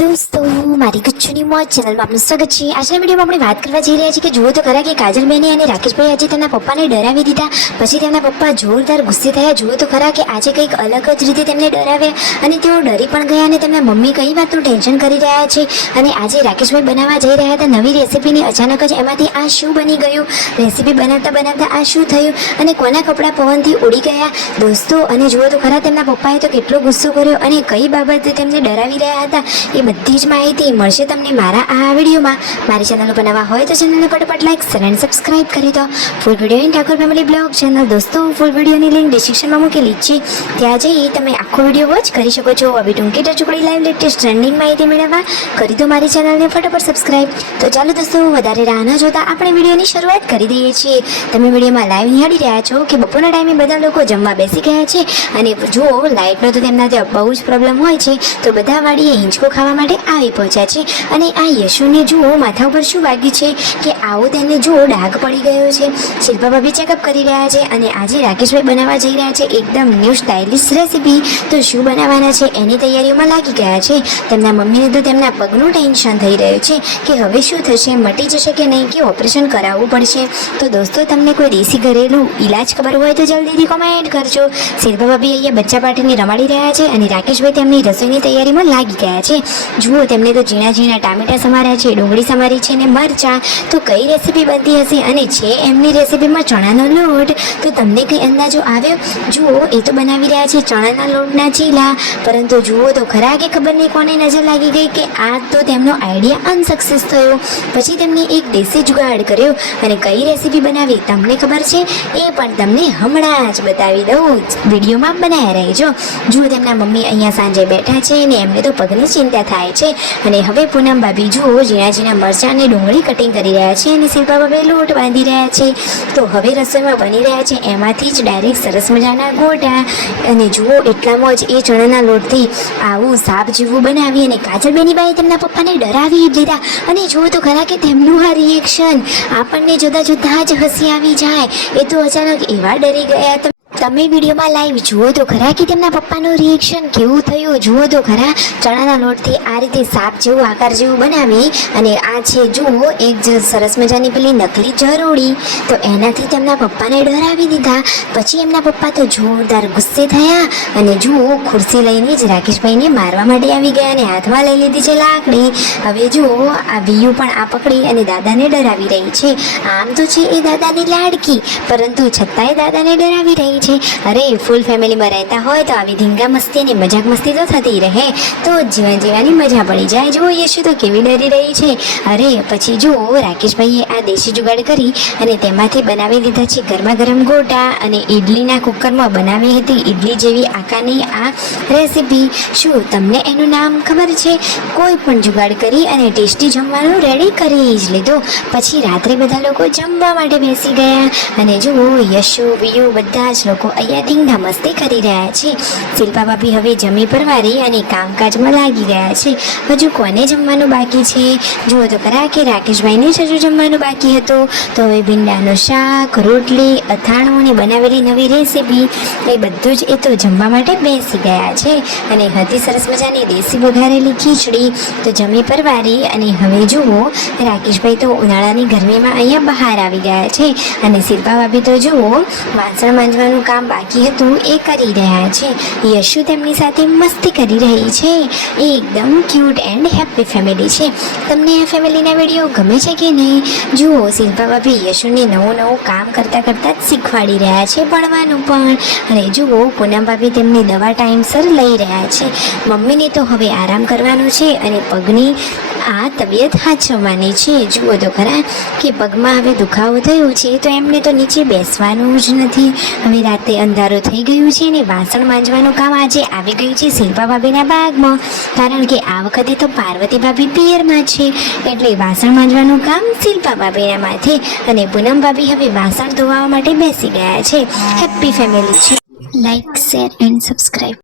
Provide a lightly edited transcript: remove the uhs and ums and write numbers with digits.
दोस्तों मारी कच्चूनी मौज चैनल में आपનું સ્વાગત છે। આજના વિડીયોમાં આપણે વાત કરવા જઈ રહ્યા છીએ કે જુઓ તો ખરા કે કાજલબેને અને રાકેશભાઈ આજે તેમના પપ્પાને ડરાવી દીધા, પછી તેમના પપ્પા જોરદાર ગુસ્સે થયા। જુઓ તો ખરા કે આજે કંઈક અલગ જ રીતે તેમને ડરાવ્યા અને તેઓ ડરી પણ ગયા અને તેમના મમ્મી કઈ વાતનું ટેન્શન કરી રહ્યા છે અને આજે રાકેશભાઈ બનાવવા જઈ રહ્યા હતા નવી રેસીપીની અચાનક જ એમાંથી આ શું બની ગયું, રેસીપી બનાવતા બનાવતા આ શું થયું અને કોના કપડાં પવનથી ઉડી ગયા દોસ્તો। અને જુઓ તો ખરા તેમના પપ્પાએ તો કેટલો ગુસ્સો કર્યો અને કઈ બાબતે તેમને ડરાવી રહ્યા હતા એ બધી જ માહિતી મળશે તમને મારા આ વિડીયોમાં। મારી ચેનલ ઉપર નવા હોય તો ચેનલને ફટાફટ લાઈક શેર અને સબસ્ક્રાઇબ કરી દો। Full video in Thakor family blog channel દોસ્તો ફૂલ વિડીયોની લિંક ડિસ્ક્રિપ્શનમાં મૂકેલી છે, ત્યાં જઈ તમે આખો વિડીયો વોચ કરી શકો છો। હવે ટૂંકી ટચુકડી લાઈવ લેટેસ્ટ ટ્રેન્ડિંગ માહિતી મેળવવા કરી દો મારી ચેનલને ફટાફટ સબસ્ક્રાઇબ। તો ચાલો દોસ્તો વધારે રાહ ન જોતા આપણે વિડીયોની શરૂઆત કરી દઈએ છીએ। તમે વિડીયોમાં લાઈવ નિહાળી રહ્યા છો કે બપોરના ટાઈમે બધા લોકો જમવા બેસી ગયા છે અને જુઓ લાઇટનો તો તેમના ત્યાં બહુ જ પ્રોબ્લેમ હોય છે તો બધા વાડીએ હિંચકો ખાવા માટે આવી પહોંચ્યા છે અને આ યશુને જુઓ માથા ઉપર શું વાગ્યું છે કે આવો તેને જુઓ ડાઘ પડી ગયો છે। શિલ્પા ભાભી ચેકઅપ કરી રહ્યા છે અને આજે રાકેશભાઈ બનાવવા જઈ રહ્યા છે એકદમ ન્યૂ સ્ટાઇલિશ રેસીપી। તો શું બનાવવાના છે એની તૈયારીઓમાં લાગી ગયા છે। તેમના મમ્મીને તો તેમના પગનું ટેન્શન થઈ રહ્યું છે કે હવે શું થશે, મટી જશે કે નહીં કે ઓપરેશન કરાવવું પડશે। તો દોસ્તો તમને કોઈ દેશી ઘરેલું ઈલાજ ખબર હોય તો જલ્દીથી કોમેન્ટ કરજો। શિલ્પા ભાભી અહીંયા બચ્ચા પાટીને રમાડી રહ્યા છે અને રાકેશભાઈ તેમની રસોઈની તૈયારીમાં લાગી ગયા છે। જુઓ તેમને તો ઝીણા ઝીણા ટામેટા સમાર્યા છે, ડુંગળી સમારી છે ને મરચાં। તો કઈ રેસીપી બનતી હશે અને છે એમની રેસીપીમાં ચણાનો લોટ, તો તમને કઈ અંદાજો આવ્યો? જુઓ એ તો બનાવી રહ્યા છે ચણાના લોટના ચીલા, પરંતુ જુઓ તો ખરા કે ખબર નહીં કોને નજર લાગી ગઈ કે આ તો તેમનો આઈડિયા અનસક્સેસ થયો। પછી તેમને એક દેશી જુગાડ કર્યો અને કઈ રેસીપી બનાવી તમને ખબર છે એ પણ તમને હમણાં જ બતાવી દઉં, વિડીયોમાં બનાવી રહેજો। જુઓ તેમના મમ્મી અહીંયા સાંજે બેઠા છે ને એમને તો પગની ચિંતા થાય છે અને હવે પૂનમ ભાભી જુઓ ઝીણા ઝીણા મરચાં અને ડુંગળી કટિંગ કરી રહ્યા છે અને શિલ્પા ભાભી લોટ બાંધી રહ્યા છે। તો હવે રસોઈમાં બની રહ્યા છે એમાંથી જ ડાયરેક્ટ સરસ મજાના ગોટા અને જુઓ એટલામાં જ એ ચણાના લોટથી આવું સાપ જેવું બનાવી અને કાજલબેની બાઈ તેમના પપ્પાને ડરાવી દીધા અને જુઓ તો ખરા કે તેમનું આ રિએક્શન આપણને જોતા જોતા જ હસી આવી જાય। એ તો અચાનક એવા ડરી ગયા તમે વિડીયોમાં લાઈવ જુઓ તો ખરા કે તેમના પપ્પાનું રિએક્શન કેવું થયું। જુઓ તો ખરા ચણાના લોટથી આ રીતે સાપ જેવું આકાર જેવું બનાવી અને આ છે જુઓ એક સરસ મજાની પેલી નકલી જરોડી, તો એનાથી તેમના પપ્પાને ડરાવી દીધા। પછી એમના પપ્પા તો જોરદાર ગુસ્સે થયા અને જુઓ ખુરશી લઈને જ રાકેશભાઈને મારવા માટે આવી ગયા અને હાથમાં લઈ લીધી છે લાકડી। હવે જુઓ આ વિયુ પણ આ પકડી અને દાદાને ડરાવી રહી છે। આમ તો છે એ દાદાની લાડકી, પરંતુ છતાંય દાદાને ડરાવી રહી છે। અરે ફૂલ ફેમિલીમાં રહેતા હોય તો આવી ધીંગા મસ્તી અને મજાક મસ્તી તો થતી રહે, તો જીવન જીવવાની મજા પડી જાય। જુઓ યશુ તો કેવી ડરી રહી છે। અરે પછી જુઓ રાકેશભાઈએ આ દેશી જુગાડ કરી અને તેમાંથી બનાવી લીધા છે ગરમા ગરમ ગોટા અને ઇડલીના કુકરમાં બનાવી હતી ઇડલી જેવી આકારની આ રેસીપી। શું તમને એનું નામ ખબર છે? કોઈ પણ જુગાડ કરી અને ટેસ્ટી જમવાનું રેડી કરી જ લીધું। પછી રાત્રે બધા લોકો જમવા માટે બેસી ગયા અને જુઓ યશુ વિયુ બધા જ લોકો અહીંયા ધીંગા મસ્તી કરી રહ્યા છે। શિલ્પા ભાભી હવે જમી પરવારી અને કામકાજમાં લાગી ગયા છે। હજુ કોને જમવાનું બાકી છે? જુઓ તો ખરા કે રાકેશભાઈને જ હજુ જમવાનું બાકી હતું। તો હવે ભીંડાનું શાક, રોટલી, અથાણું અને બનાવેલી નવી રેસીપી એ બધું જ એ તો જમવા માટે બેસી ગયા છે અને હતી સરસ મજાની દેશી વઘારેલી ખીચડી। તો જમી પરવારી અને હવે જુઓ રાકેશભાઈ તો ઉનાળાની ગરમીમાં અહીંયા બહાર આવી ગયા છે અને શિલ્પા ભાભી તો જુઓ વાસણ માંજવાનું કામ બાકી હતું એ કરી રહ્યા છે। યશુ તેમની સાથે મસ્તી કરી રહી છે। એકદમ ક્યુટ એન્ડ હેપી ફેમિલી છે। તમને આ ફેમિલીના વિડીયો ગમે છે કે નહીં? જુઓ શિલ્પા ભાભી યશુને નવું નવું કામ કરતાં કરતાં જ શીખવાડી રહ્યા છે, ભણવાનું પણ। અને જુઓ પૂનમ ભાભી તેમની દવા ટાઈમસર લઈ રહ્યા છે। મમ્મીને તો હવે આરામ કરવાનો છે અને પગની આ તબિયત હાચવવાની છે। જુઓ તો ખરા કે પગમાં હવે દુખાવો થયો છે તો એમને તો નીચે બેસવાનું જ નથી। હવે રાતે અંધારો થઈ ગયું છે અને વાસણ માંજવાનું કામ આજે આવી ગયું છે શિલ્પા ભાભીના ભાગમાં, કારણ કે આ વખતે તો પાર્વતી ભાભી પિયરમાં છે એટલે વાસણ માંજવાનું કામ શિલ્પા ભાભીના માથે અને પૂનમ ભાભી હવે વાસણ ધોવા માટે બેસી ગયા છે। હેપી ફેમિલી છે। Like share and subscribe.